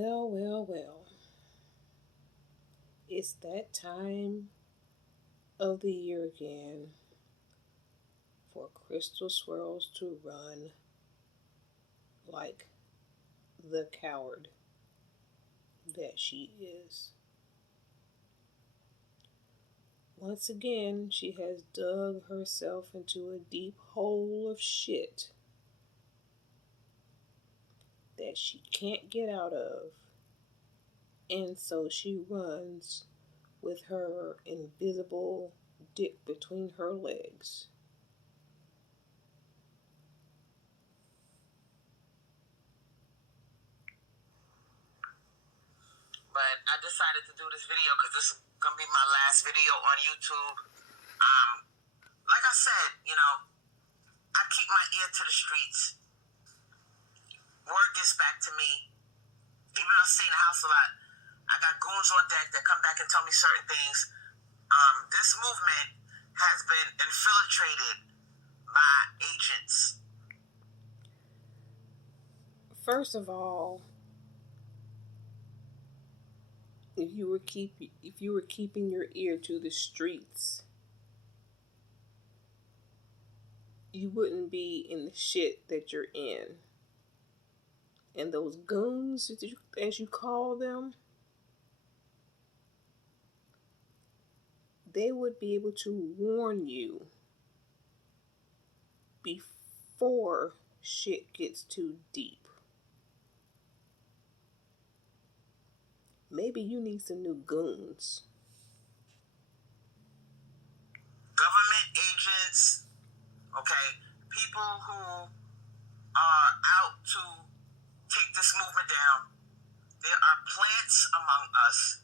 Well. It's that time of the year again for Crystal Swirls to run like the coward that she is. Once again, she has dug herself into a deep hole of shit that she can't get out of. And so she runs with her invisible dick between her legs. But I decided to do this video because this is going to be my last video on YouTube. Like I said, I keep my ear to the streets. Word gets back to me. Even though I stay in the house a lot, I got goons on deck that come back and tell me certain things. This movement has been infiltrated by agents. First of all, if you were keeping your ear to the streets, you wouldn't be in the shit that you're in. And those goons, as you call them, they would be able to warn you before shit gets too deep. Maybe you need some new goons. Government agents, okay? People who are out to take this movement down. There are plants among us,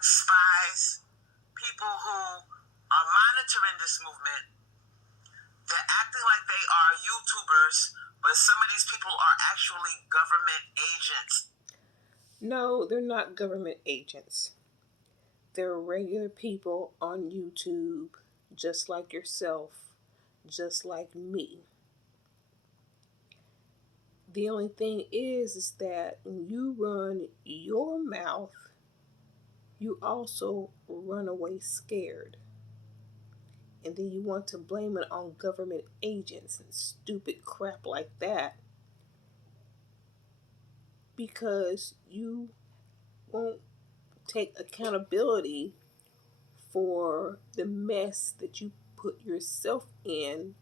spies, people who are monitoring this movement. They're acting like they are YouTubers, but some of these people are actually government agents. No, they're not government agents. They're regular people on YouTube, just like yourself, just like me. The only thing is that when you run your mouth, you also run away scared. And then you want to blame it on government agents and stupid crap like that because you won't take accountability for the mess that you put yourself in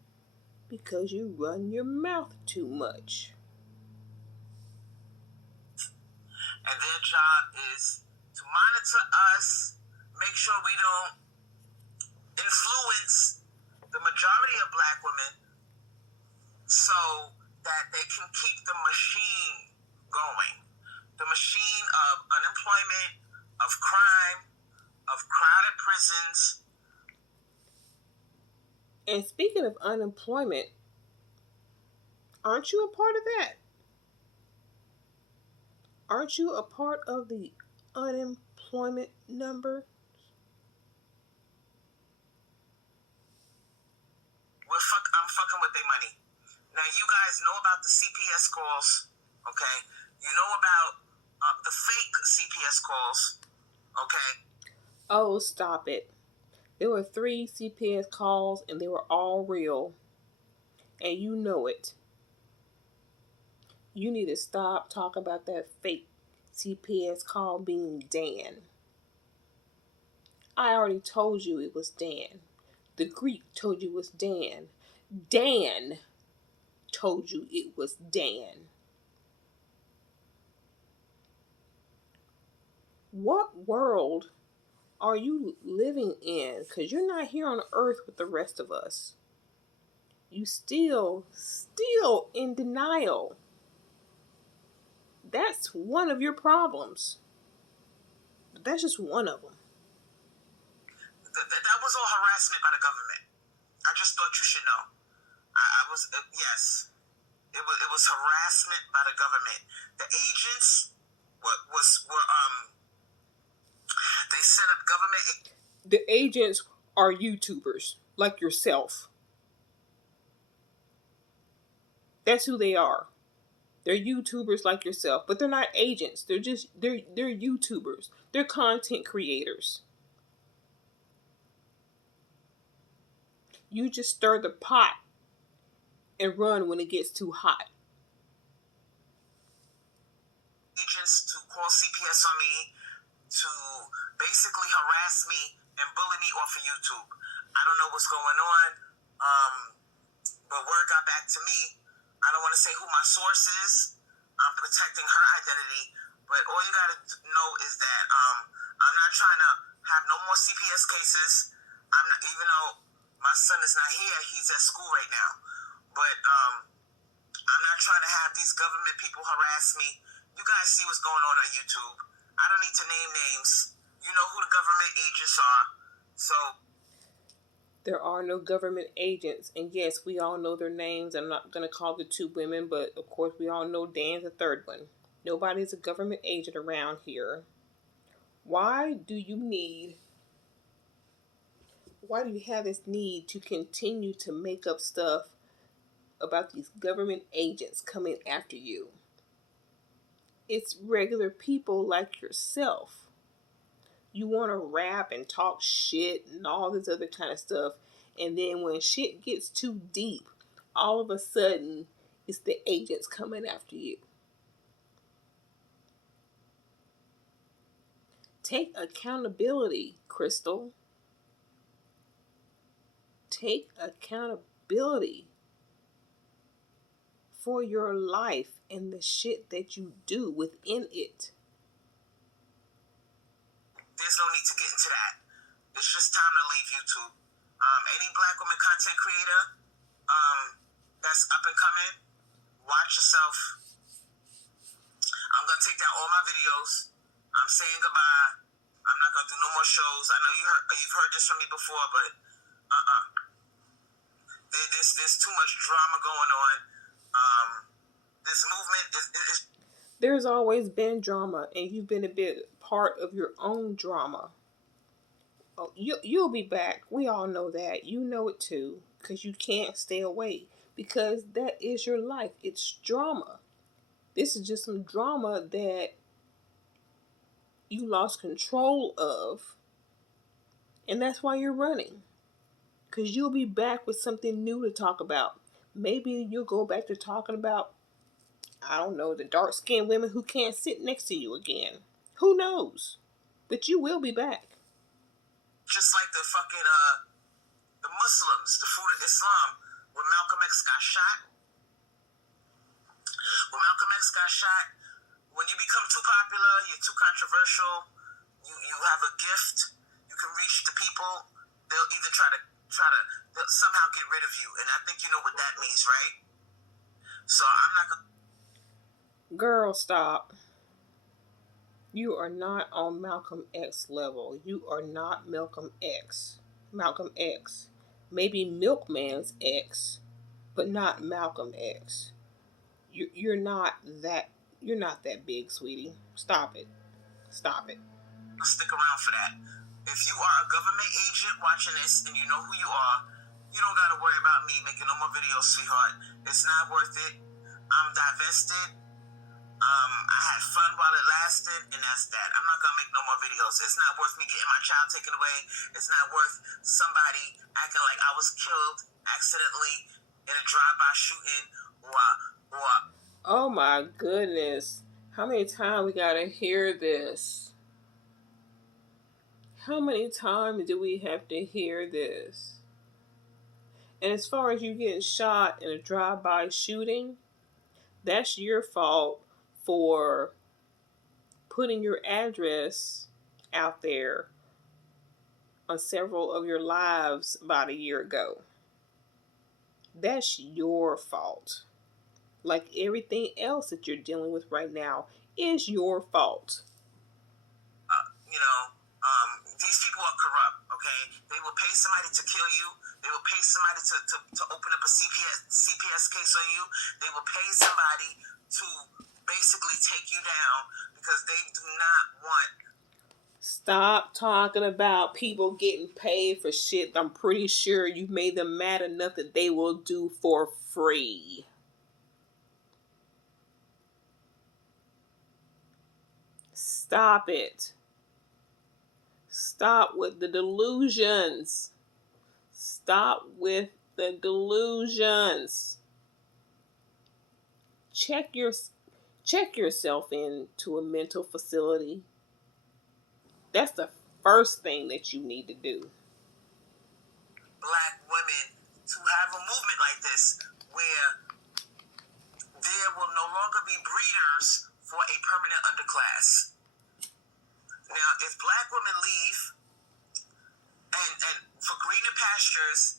because you run your mouth too much. And their job is to monitor us, make sure we don't influence the majority of black women so that they can keep the machine going. The machine of unemployment, of crime, of crowded prisons. And speaking of unemployment, aren't you a part of that? Aren't you a part of the unemployment number? I'm fucking with their money. Now, you guys know about the CPS calls, okay? You know about the fake CPS calls, okay? Oh, stop it. There were 3 CPS calls and they were all real. And you know it. You need to stop talking about that fake CPS call being Dan. I already told you it was Dan. The Greek told you it was Dan. Dan told you it was Dan. What world are you living in? Because you're not here on earth with the rest of us. You still in denial. That's one of your problems. That's just one of them. That was all harassment by the government. I just thought you should know. I was, yes. It was harassment by the government. The agents they set up government. The agents are YouTubers like yourself. That's who they are. They're YouTubers like yourself, but they're not agents. They're YouTubers. They're content creators. You just stir the pot and run when it gets too hot. Agents to call CPS on me, to basically harass me and bully me off of YouTube. I don't know what's going on, but word got back to me. I don't want to say who my source is. I'm protecting her identity, but all you gotta know is that I'm not trying to have no more CPS cases. I'm not, even though my son is not here, he's at school right now. But I'm not trying to have these government people harass me. You guys see what's going on YouTube. I don't need to name names. You know who the government agents are. So there are no government agents, and yes, we all know their names. I'm not going to call the two women, but of course we all know Dan's the third one. Nobody's a government agent around here. Why do you have this need to continue to make up stuff about these government agents coming after you? It's regular people like yourself. You want to rap and talk shit and all this other kind of stuff, and then when shit gets too deep, all of a sudden it's the agents coming after you. Take accountability, Crystal. Take accountability for your life and the shit that you do within it. There's no need to get into that. It's just time to leave YouTube. Any black woman content creator that's up and coming, watch yourself. I'm gonna take down all my videos. I'm saying goodbye. I'm not gonna do no more shows. I know you've heard this from me before, but there's too much drama going on. This movement is There's always been drama, and you've been a bit part of your own drama. Oh, you'll be back. We all know that. You know it too, because you can't stay away. Because that is your life. It's drama. This is just some drama that you lost control of, and that's why you're running. Because you'll be back with something new to talk about. Maybe you'll go back to talking about, I don't know, the dark-skinned women who can't sit next to you again. Who knows? But you will be back. just like the fucking the Muslims, the fruit of Islam, when Malcolm X got shot. When Malcolm X got shot, when you become too popular, you're too controversial, you have a gift, you can reach the people, they'll either they'll somehow get rid of you. And I think you know what that means, right? So I'm not gonna... Girl, stop. You are not on Malcolm X level. You are not Malcolm X. Malcolm X. Maybe Milkman's X, but not Malcolm X. You're not that. You're not that big, sweetie. Stop it. Stop it. Stick around for that. If you are a government agent watching this and you know who you are, you don't gotta worry about me making no more videos, sweetheart. It's not worth it. I'm divested. I had fun while it lasted, and that's that. I'm not gonna make no more videos. It's not worth me getting my child taken away. It's not worth somebody acting like I was killed accidentally in a drive-by shooting or Oh my goodness. How many times we gotta hear this? How many times do we have to hear this? And as far as you getting shot in a drive-by shooting, that's your fault for putting your address out there on several of your lives about a year ago. That's your fault. Like everything else that you're dealing with right now is your fault. these people are corrupt, okay? They will pay somebody to kill you. They will pay somebody to open up a CPS case on you. They will pay somebody to basically take you down because they do not want... Stop talking about people getting paid for shit I'm pretty sure you made them mad enough that they will do for free. Stop it. Stop with the delusions. Stop with the delusions. Check yourself into a mental facility. That's the first thing that you need to do. Black women to have a movement like this where there will no longer be breeders for a permanent underclass. Now, if black women leave and for greener pastures,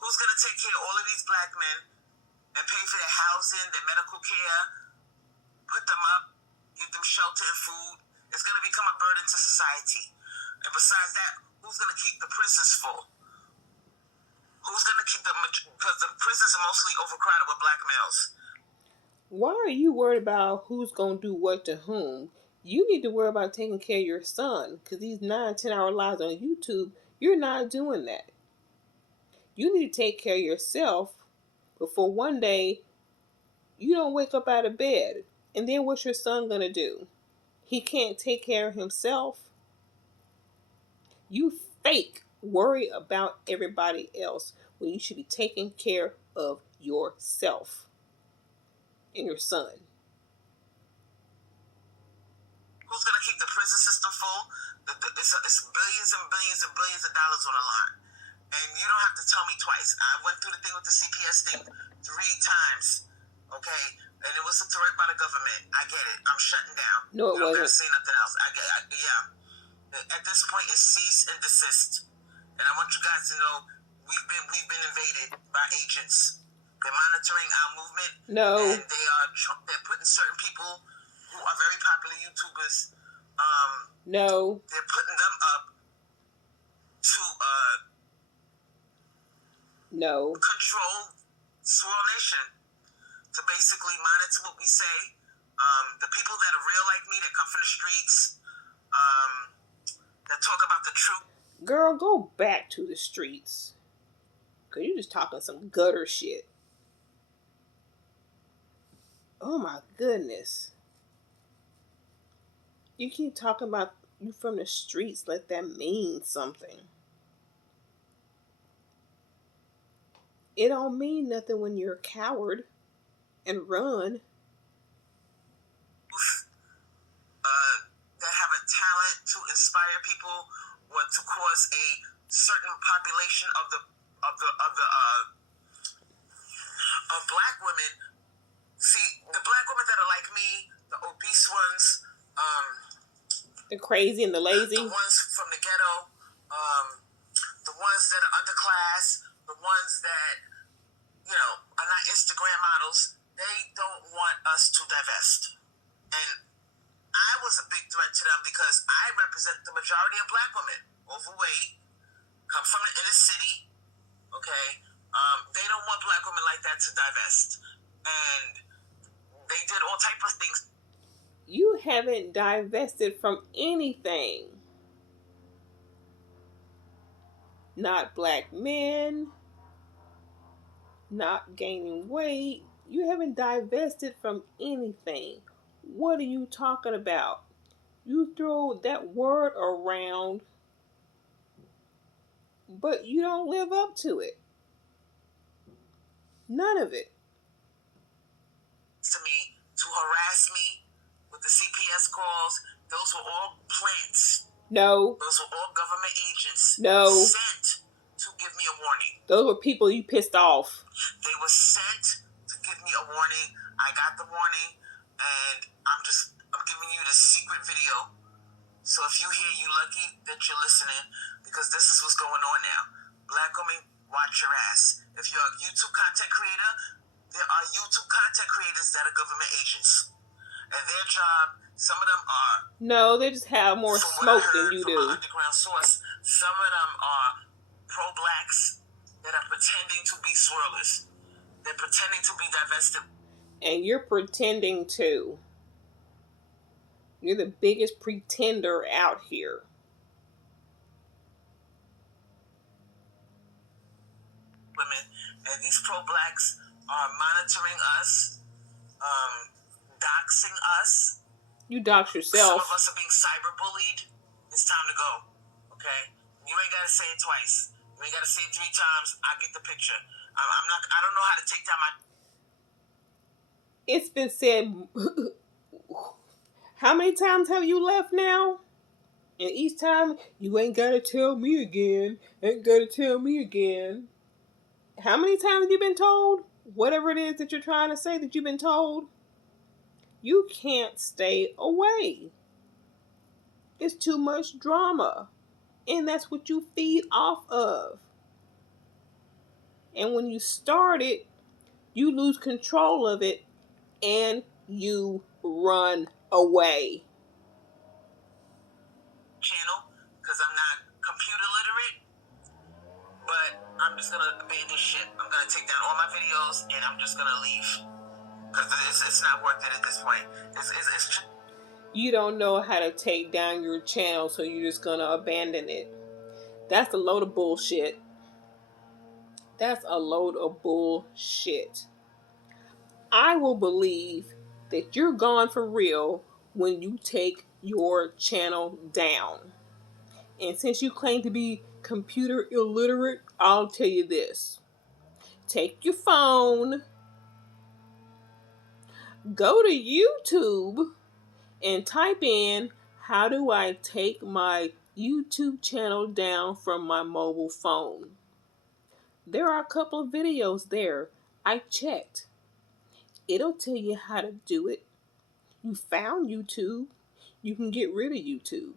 who's going to take care of all of these black men and pay for their housing, their medical care, put them up, give them shelter and food? It's going to become a burden to society. And besides that, who's going to keep the prisons full? Who's going to keep them? Because the prisons are mostly overcrowded with black males. Why are you worried about who's going to do what to whom? You need to worry about taking care of your son, because these 9-10 hour lives on YouTube, you're not doing that. You need to take care of yourself before one day you don't wake up out of bed. And then what's your son going to do? He can't take care of himself. You fake worry about everybody else when you should be taking care of yourself and your son. Who's going to keep the prison system full? It's billions and billions and billions of dollars on the line. And you don't have to tell me twice. I went through the thing with the CPS thing 3 times. Okay? And it was a threat by the government. I get it. I'm shutting down. No, it you don't wasn't. got to say nothing else. Yeah. At this point, it's cease and desist. And I want you guys to know we've been invaded by agents. They're monitoring our movement. No. And they're putting certain people who are very popular YouTubers. No. They're putting them up to control Swirl Nation, to basically monitor what we say. The people that are real like me, that come from the streets, that talk about the truth. Girl, go back to the streets. Because you're just talking some gutter shit. Oh my goodness. You keep talking about you from the streets like that means something. It don't mean nothing when you're a coward and run. That have a talent to inspire people or to cause a certain population of black women. See, the black women that are like me, the obese ones, the crazy and the lazy, the ones from the ghetto, the ones that are underclass, the ones that, are not Instagram models, they don't want us to divest. And I was a big threat to them because I represent the majority of black women, overweight, come from the inner city, okay? They don't want black women like that to divest. And they did all type of things. You haven't divested from anything. Not black men, not gaining weight. You haven't divested from anything. What are you talking about? You throw that word around, but you don't live up to it. None of it. To me, to harass me with the CPS calls, those were all plants. No. Those were all government agents. No. Sent to give me a warning. Those were people you pissed off. They were sent to give me a warning. I got the warning, and I'm giving you the secret video. So if you hear, you lucky that you're listening, because this is what's going on now. Black women, watch your ass. If you're a YouTube content creator, there are YouTube content creators that are government agents. And their job, some of them are... No, they just have more smoke than you do. From an underground source, some of them are pro-blacks that are pretending to be swirlers. They're pretending to be divested. And you're pretending too. You're the biggest pretender out here. Women, and these pro-blacks are monitoring us, doxing us, You dox Some yourself. of us are being cyberbullied. It's time to go. Okay? You ain't gotta say it twice. You ain't gotta say it 3 times. I get the picture. I'm not. I don't know how to take down my. It's been said. How many times have you left now? And each time, you ain't gotta tell me again. Ain't gotta tell me again. How many times have you been told? Whatever it is that you're trying to say that you've been told, you can't stay away. It's too much drama. And that's what you feed off of. And when you start it, you lose control of it and you run away. Channel because I'm not computer literate, but I'm just gonna abandon shit. I'm gonna take down all my videos and I'm just gonna leave because it's not worth it at this point. It's You don't know how to take down your channel, so you're just gonna abandon it. That's a load of bullshit. That's a load of bullshit. I will believe that you're gone for real when you take your channel down. And since you claim to be computer illiterate, I'll tell you this. Take your phone, go to YouTube, and type in, how do I take my YouTube channel down from my mobile phone? There are a couple of videos there. I checked. It'll tell you how to do it. You found YouTube. You can get rid of YouTube.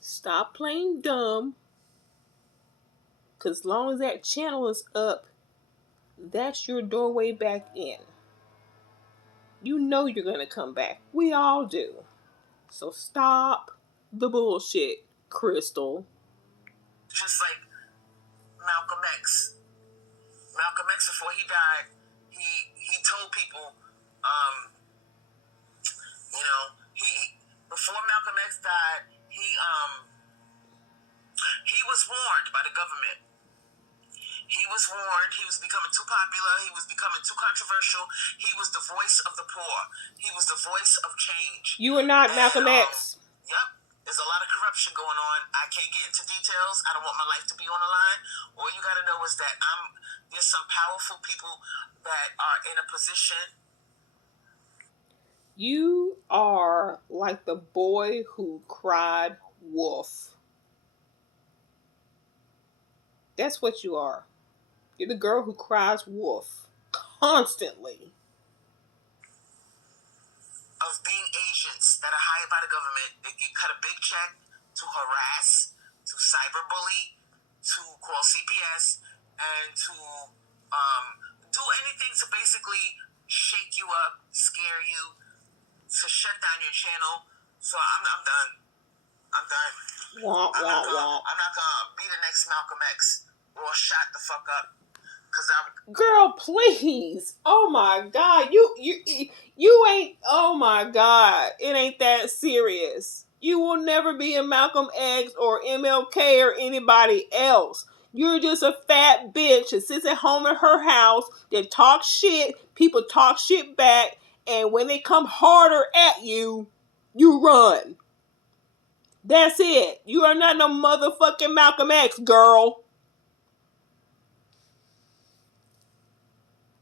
Stop playing dumb. Because as long as that channel is up, that's your doorway back in. You know you're going to come back. We all do. So stop the bullshit, Crystal. just like Malcolm X. Malcolm X, before he died, he told people, you know, he before Malcolm X died, he was warned by the government. He was warned. He was becoming too popular. He was becoming too controversial. He was the voice of the poor. He was the voice of change. You are not Malcolm X. Yep. There's a lot of corruption going on. I can't get into details. I don't want my life to be on the line. All you got to know is that there's some powerful people that are in a position. You are like the boy who cried wolf. That's what you are. You're the girl who cries wolf constantly. Of being agents that are hired by the government. They get cut a big check to harass, to cyberbully, to call CPS, and to do anything to basically shake you up, scare you, to shut down your channel. So I'm done. I'm done. Womp, womp, womp. I'm not gonna be the next Malcolm X or shot the fuck up. Girl, please. Oh my God. You ain't, oh my God. It ain't that serious. You will never be a Malcolm X or MLK or anybody else. You're just a fat bitch that sits at home in her house that talks shit. People talk shit back. And when they come harder at you, you run. That's it. You are not no motherfucking Malcolm X, girl.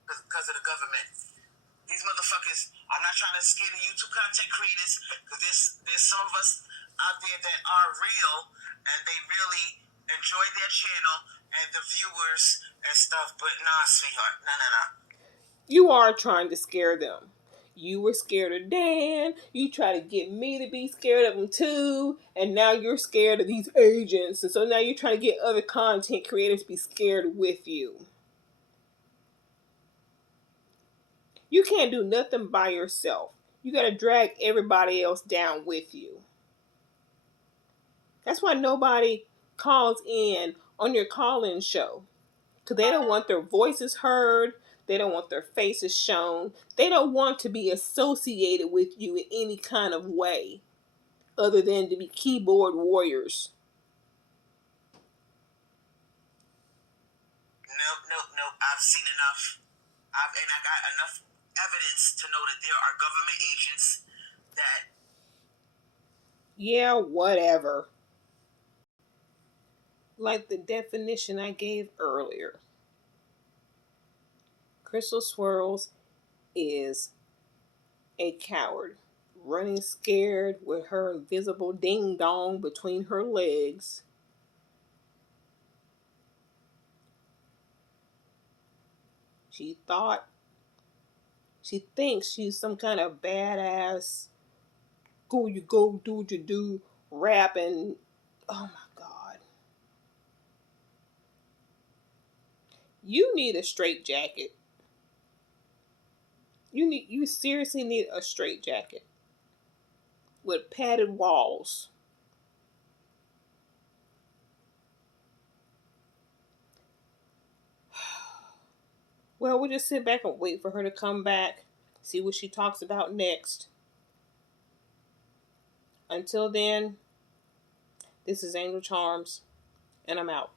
Because of the government. These motherfuckers, I'm not trying to scare the YouTube content creators, because there's some of us out there that are real and they really enjoy their channel and the viewers and stuff. But nah, sweetheart, nah. You are trying to scare them. You were scared of Dan. You try to get me to be scared of him too. And now you're scared of these agents. And so now you're trying to get other content creators to be scared with you. You can't do nothing by yourself. You got to drag everybody else down with you. That's why nobody calls in on your call-in show. Because they don't want their voices heard. They don't want their faces shown. They don't want to be associated with you in any kind of way other than to be keyboard warriors. Nope. I've seen enough. And I got enough evidence to know that there are government agents that. Yeah, whatever. Like the definition I gave earlier, Crystal Swirls is a coward, running scared with her invisible ding dong between her legs. She thought, she thinks she's some kind of badass, go you go, do what you do, rap and, oh my god. You need a straight jacket. You seriously need a straight jacket with padded walls. Well, we'll just sit back and wait for her to come back, see what she talks about next. Until then, this is Angel Charms, and I'm out.